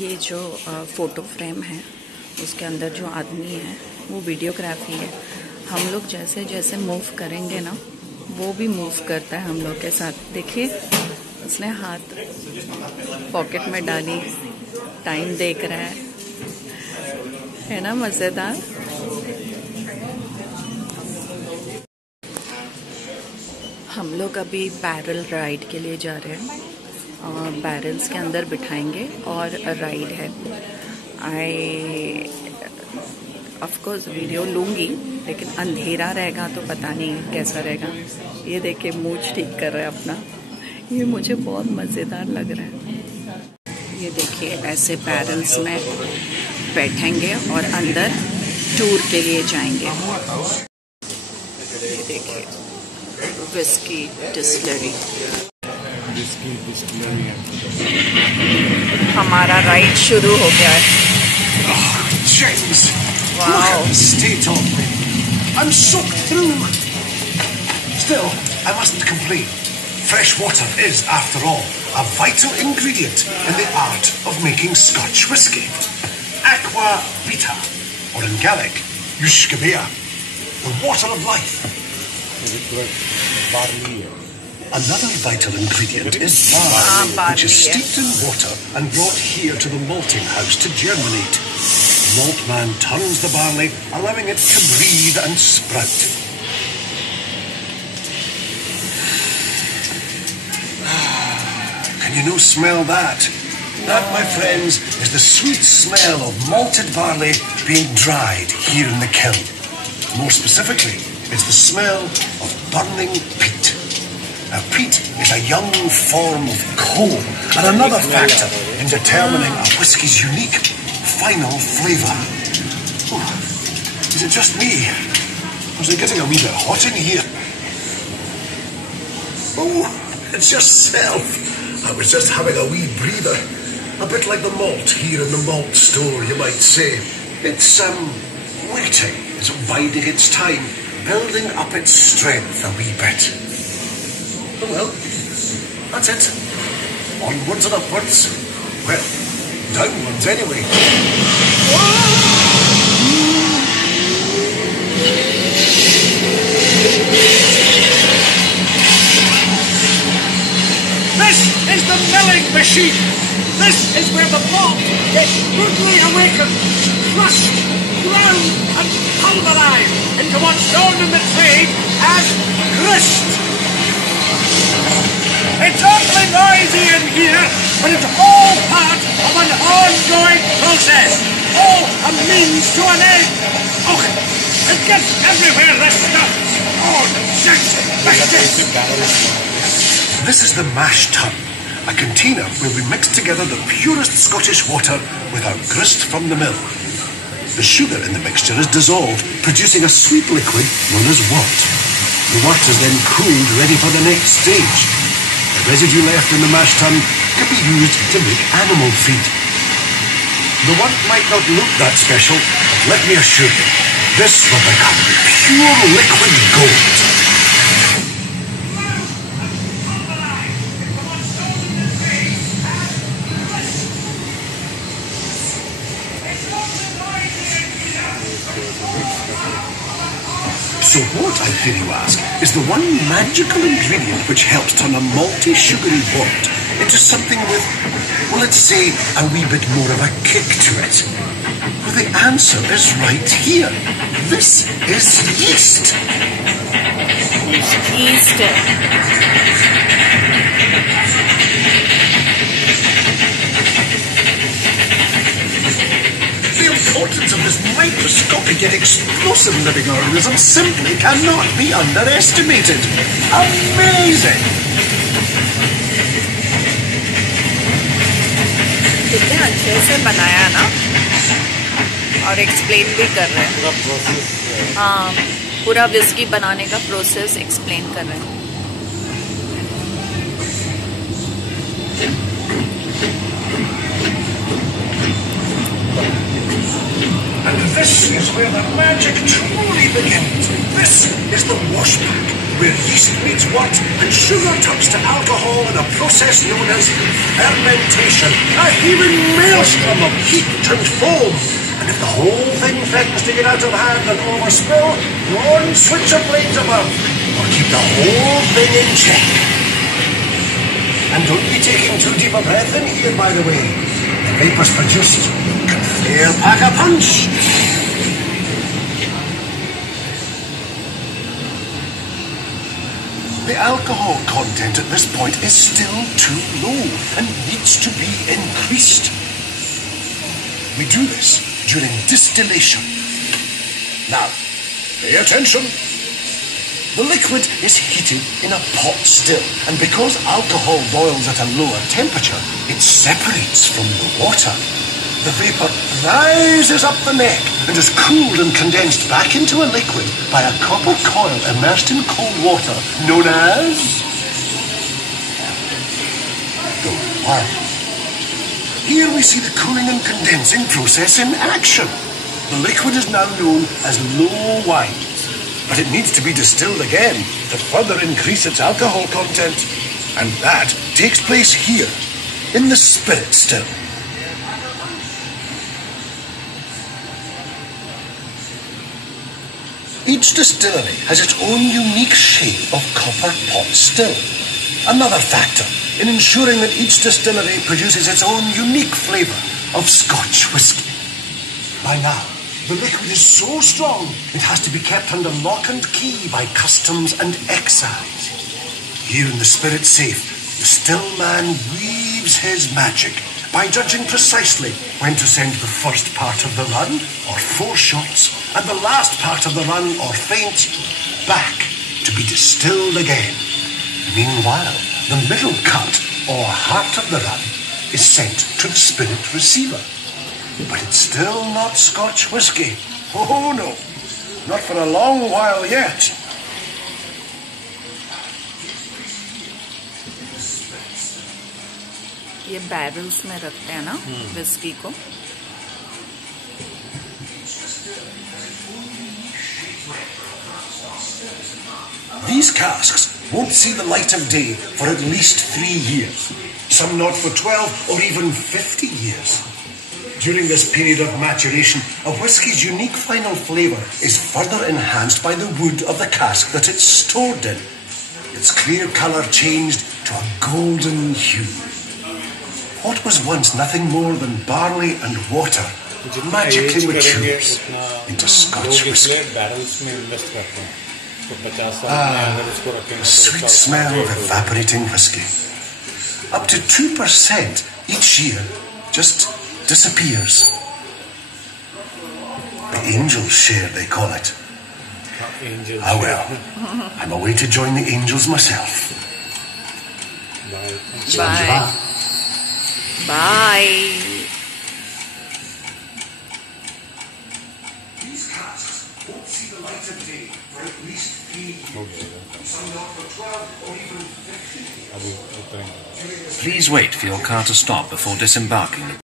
ये जो photo frame है उसके अंदर जो आदमी है वो वीडियोग्राफी है। हम लोग जैसे जैसे मूव करेंगे ना वो भी मूव करता है हम लोग के साथ। देखिए उसने हाथ पॉकेट में डाली, टाइम देख रहा है ना, मज़ेदार। हम लोग अभी बैरल राइड के लिए जा रहे हैं। बैरल्स के अंदर बिठाएंगे और राइड है। ऑफ कोर्स वीडियो लूँगी, लेकिन अंधेरा रहेगा तो पता नहीं कैसा रहेगा। ये देखिए मूंछ ठीक कर रहा है अपना, ये मुझे बहुत मज़ेदार लग रहा है। ये देखिए ऐसे बैरल्स में बैठेंगे और अंदर टूर के लिए जाएंगे। ये देखिए विस्की डिस्टिलरी, हमारा राइड शुरू हो गया है। James, look at the state of me. I'm soaked through. Still, I mustn't complain. Fresh water is, after all, a vital ingredient in the art of making Scotch whisky. Aqua vita, or in Gaelic, Ushkabea, the water of life. Another vital ingredient is barley, which is steeped in water and brought here to the malting house to germinate. The maltman turns the barley, allowing it to breathe and sprout. Can you smell that? That, my friends, is the sweet smell of malted barley being dried here in the kiln. More specifically, it's the smell of burning peat. Now, peat is a young form of coal and another factor in determining a whisky's unique final flavour. Oh, is it just me? Or is it getting a wee bit hot in here? Oh, it's just self. I was just having a wee breather. A bit like the malt here in the malt store, you might say. It's, waiting. It's biding its time, building up its strength a wee bit. Oh well, that's it. Onwards and upwards. Well, downwards anyway. This is the milling machine. This is where the malt gets brutally awakened, crushed, ground and pulverized into what's known in the trade as grist. It's awfully noisy in here, but it's all part of an ongoing process. All a means to an end. Oh, it gets everywhere, this stuff. Oh, this is the mash tun, a container where we mix together the purest Scottish water with our grist from the mill. The sugar in the mixture is dissolved, producing a sweet liquid known as wort. The wort is then cooled, ready for the next stage. The residue left in the mash tun can be used to make animal feed. The wort might not look that special, but let me assure you, this will become pure liquid gold. So what, I fear you ask, is the one magical ingredient which helps turn a malty, sugary wort into something with, well, let's say, a wee bit more of a kick to it? Well, the answer is right here. This is yeast. Yeast. The importance of this microscopic yet explosive living organism simply cannot be underestimated. Amazing! कितने अच्छे से बनाया ना, और explain भी कर रहे हैं। हाँ, पूरा विस्की बनाने का प्रोसेस एक्सप्लेन कर रहे हैं। And this is where the magic truly begins. This is the wash pack. where yeast meets wort and sugar turns to alcohol in a process known as fermentation. A heaving maelstrom of heat and foam. And if the whole thing threatens to get out of hand and overspill, go on, switch your blades above, or keep the whole thing in check. And don't be taking too deep a breath in here, by the way. The vapours produced can fair pack a punch. The alcohol content at this point is still too low and needs to be increased. We do this during distillation. Now, pay attention. The liquid is heated in a pot still, and because alcohol boils at a lower temperature, it separates from the water. The vapour rises up the neck and is cooled and condensed back into a liquid by a copper coil immersed in cold water known as the wine. Here we see the cooling and condensing process in action. The liquid is now known as low wine, but it needs to be distilled again to further increase its alcohol content. And that takes place here, in the spirit still. Each distillery has its own unique shape of copper pot still. Another factor in ensuring that each distillery produces its own unique flavour of Scotch whisky. By now, the liquid is so strong it has to be kept under lock and key by customs and excise. Here in the spirit safe, the still man weaves his magic by judging precisely when to send the first part of the run, or 4 shots, and the last part of the run, or feint, back to be distilled again. Meanwhile, the middle cut, or heart of the run, is sent to the spirit receiver. But it's still not Scotch whisky. Oh no, not for a long while yet. ये barrels में रखते हैं ना whisky को. These casks won't see the light of day for at least 3 years. Some not for 12 or even 50 years. During this period of maturation, a whisky's unique final flavour is further enhanced by the wood of the cask that it's stored in. Its clear colour changed to a golden hue. What was once nothing more than barley and water magically matures into Scotch whisky. The sweet smell of evaporating whisky. Up to 2% each year just disappears. The angel's share, they call it. Ah well, I'm away to join the angels myself. Bye. Bye. These casks won't see the light of day for at least 3 years. Some not for 12 or even 15 years. Please wait for your car to stop before disembarking.